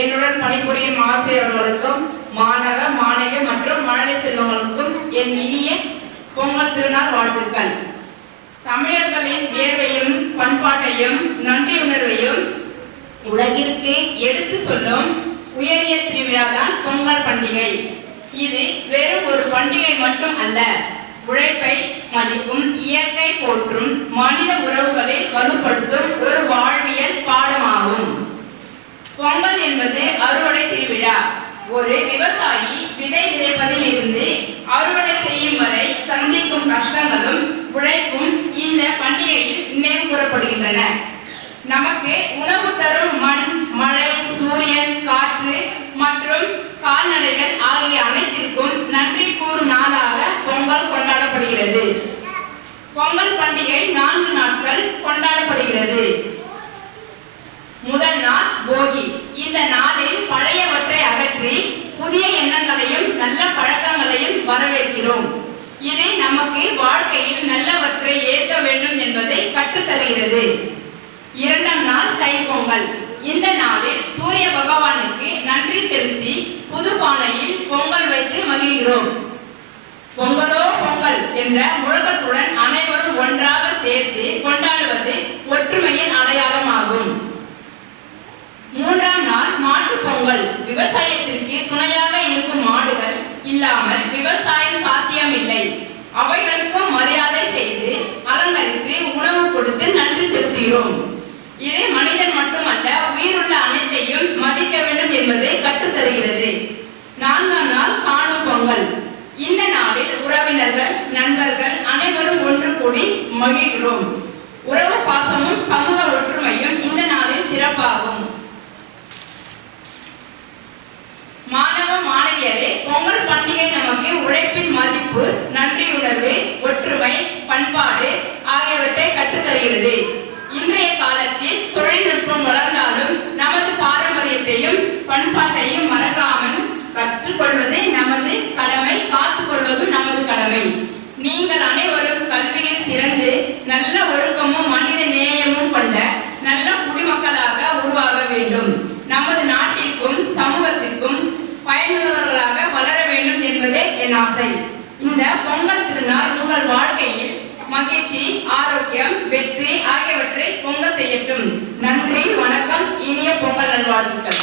என்னுடன் பணிபுரியும் ஆசிரியர்களுக்கும் மாணவ மாணவி மற்றும் மழலை செல்வங்களுக்கும் என் இனிய பொங்கல் திருநாள் வாழ்த்துக்கள். தமிழர்களின் வியர்வையும் பண்பாட்டையும் நன்றி உணர்வையும் உலகிற்கு எடுத்து சொல்லும் உயரிய திருவிழாதான் பொங்கல் பண்டிகை. இது வெறும் ஒரு பண்டிகை மட்டும் அல்ல, உழைப்பை மதிக்கும், இயற்கை போற்றும், மனித உறவுகளை வலுப்படுத்தும் ஒரு வாழ்வியல் பாடமாகும். பொங்கல் என்பது அறுவடை திருவிழா. ஒரு விவசாயி விதை விதைப்பதில் இருந்து அறுவடை செய்யும் வரை சந்திக்கும் கஷ்டங்களும் உழைப்பும் இந்த பண்டிகையில் நினைவு கூறப்படுகின்றன. நமக்கு உணவு தரும் மண், மழை, சூரியன், காற்று மற்றும் கால்நடைகள் ஆகிய அனைத்திற்கும் நன்றி கூறும் நாளாக பொங்கல் கொண்டாடப்படுகிறது. பொங்கல் பண்டிகை 4 நாட்கள் கொண்டாடப்படுகிறது. முதல் நாள் போகி. இந்த நாளில் பழையவற்றை அகற்றி புதிய எண்ணங்களையும் நல்ல பழக்கங்களையும் வரவேற்கிறோம். இது நமக்கு வாழ்க்கையில் நல்லவற்றை ஏற்க வேண்டும் என்பதை கற்றுத்தருகிறது. இரண்டாம் நாள் தைப்பொங்கல். இந்த நாளில் சூரிய பகவானுக்கு நன்றி செலுத்தி புது பானையில் பொங்கல் வைத்து மகிழ்கிறோம். பொங்கலோ பொங்கல் என்ற முழக்கத்துடன் அனைவரும் ஒன்றாக சேர்த்து கொண்டாடுவது ஒற்றுமையின் அடையாளமாகும். மூன்றாம் நாள் மாட்டுப் பொங்கல். விவசாயத்திற்கு துணையாக இருக்கும் மாடுகள் இல்லாமல் விவசாயம் சாத்தியமில்லை. அவைகளுக்கும் மரியாதை செய்து அலங்கரித்து உணவு கொடுத்து நன்றி செலுத்துகிறோம். இது மனிதன் மட்டுமல்ல, உயிருள்ள அனைத்தையும் மதிக்க வேண்டும் என்பதை கற்றுத்தருகிறது. நான்காம் நாள் காணும் பொங்கல். இந்த நாளில் உறவினர்கள், நண்பர்கள் அனைவரும் ஒன்று கூடி மகிழ்கிறோம். உறவு பாசமும் சமூக ஒற்றுமையும் இந்த நாளில் சிறப்பாகும். மாணவ மாணவியரே, பொங்கல் பண்டிகை நமக்கு உழைப்பின் மதிப்பு, நன்றியுணர்வு, ஒற்றுமை, பண்பாடு ஆகியவற்றை கற்றுத்தருகிறது. இன்றைய காலத்தில் தொழில்நுட்பம் வளர்ந்தாலும் நமது பாரம்பரியத்தையும் பண்பாட்டையும் மறக்காமல் கற்றுக்கொள்வது நமது கடமை, காத்துக்கொள்வதும் நமது கடமை. நீங்கள் அனைவரும் கல்வியில் சிறந்து நல்ல ஒழுக்கமும் மனித நேயமும் கொண்ட நல்ல குடிமக்களாக உருவாக வேண்டும். நமது நாட்டிற்கும் சமூகத்திற்கும் பயனுள்ளவர்களாக வளர வேண்டும் என்பதே என் ஆசை. இந்த பொங்கல் திருநாள் உங்கள் வாழ்க்கையில் மகிழ்ச்சி, ஆரோக்கியம், வெற்றி ஆகியவற்றை பொங்க செய்யட்டும். நன்றி, வணக்கம், இனிய பொங்கல் நல்வாழ்த்துக்கள்.